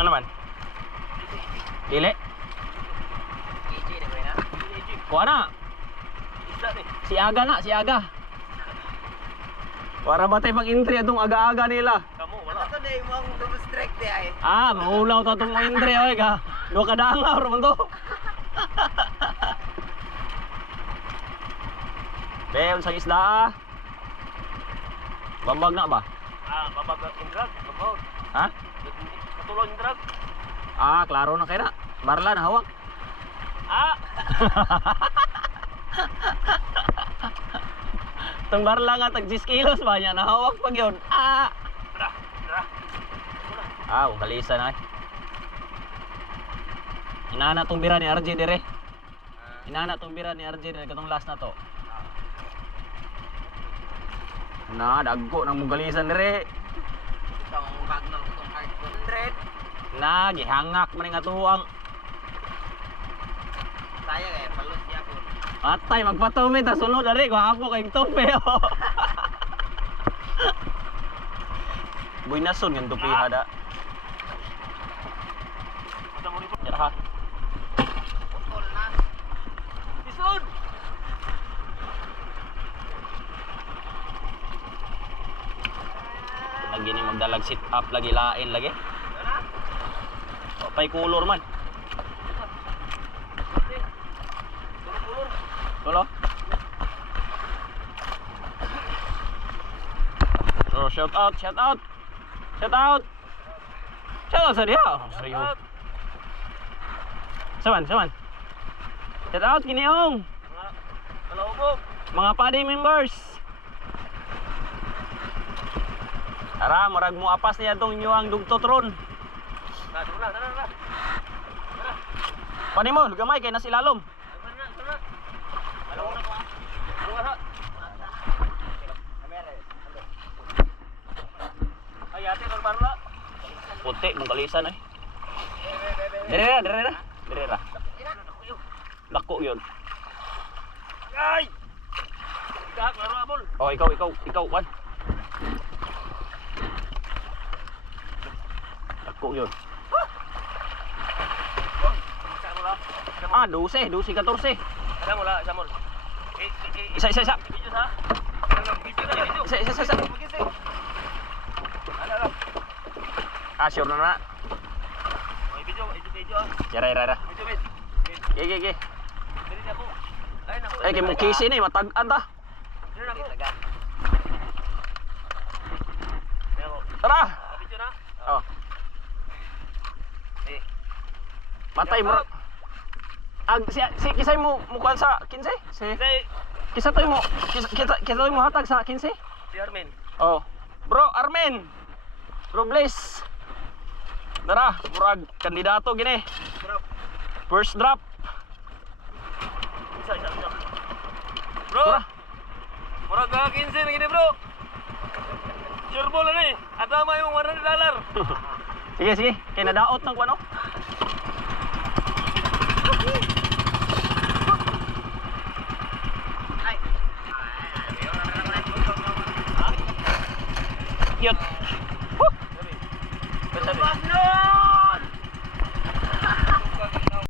Ano naman? Dili? Kuha na. Si Aga na, si Aga. Para ba tayo mag-entry itong aga-aga nila? Kamu, wala. Ito na yung mga double strike di ay. Ah, mahulaw to itong entry oy ka. Dua ka daangaw naman to. Beon sa isda ah. Bambag na ba? Ah, babag indrag, babag. Ha? Katulong indrag. Ah, klaro na kaya na. Barla na hawak. Ah! Itong barla nga tag 10 kilos ba niya nahawak pag yun. Ah! Dra, dra. Ah, kalisa na eh. Inana tong bira ni RJ dire. Inana tong bira ni RJ dire katong last na to. Na dagko nang mugalisan dire. Itong bag ng itong hard 100. Na gihangak man nga tuwang. Saya kaya palos niya po. Atay magpatumi ta sunod dari ko ako kay tupi. Buy na sun yung tupi hada. Ya ha. Putol na. Isod. Lagi ni magdalag sit up lagi lain lagi. Pay kulor man. Tulo. Oh, shout out, shout out. Shout out. Shout out sa dia. Sayo. Saman, saman. Shout out kiniong. Mga padi members. Tara, murag mo apas niya itong inyong dugtotron. Tara. Pani mo, gamay kay nasilalom. Ay, ate, barla. Puti, mong kalisan eh. Dire ra. Dako yun. Ay! Gahak, laro abol. Oh, ikaw, wan. Dako yun. Ah, 12, 14. Ada mo la, isa mo. Isa. Video sa. Video. Isa. Ala. Ah, sure na na. May video. Yara. Video, bet. Ge. Dili na ko. Ay, nako. Eh, kay mo kisi ni matag-an ta. Dili na ko. Tara. Video na. Oh, Eh. matay mo. Ag si kisay mo mukuan sa 15? Si Say, kisa toy mo hatag sa 15? si Armin. Oh. Bro, Armin. Bro, Bliss. Tara, murag kandidato gini. Bro. First drop. Isa. Bro. Tara. Murag ka 15 na gini, bro. Sure ball na ni. Adama yung $100. Sige. Kay nadaot ng kuno.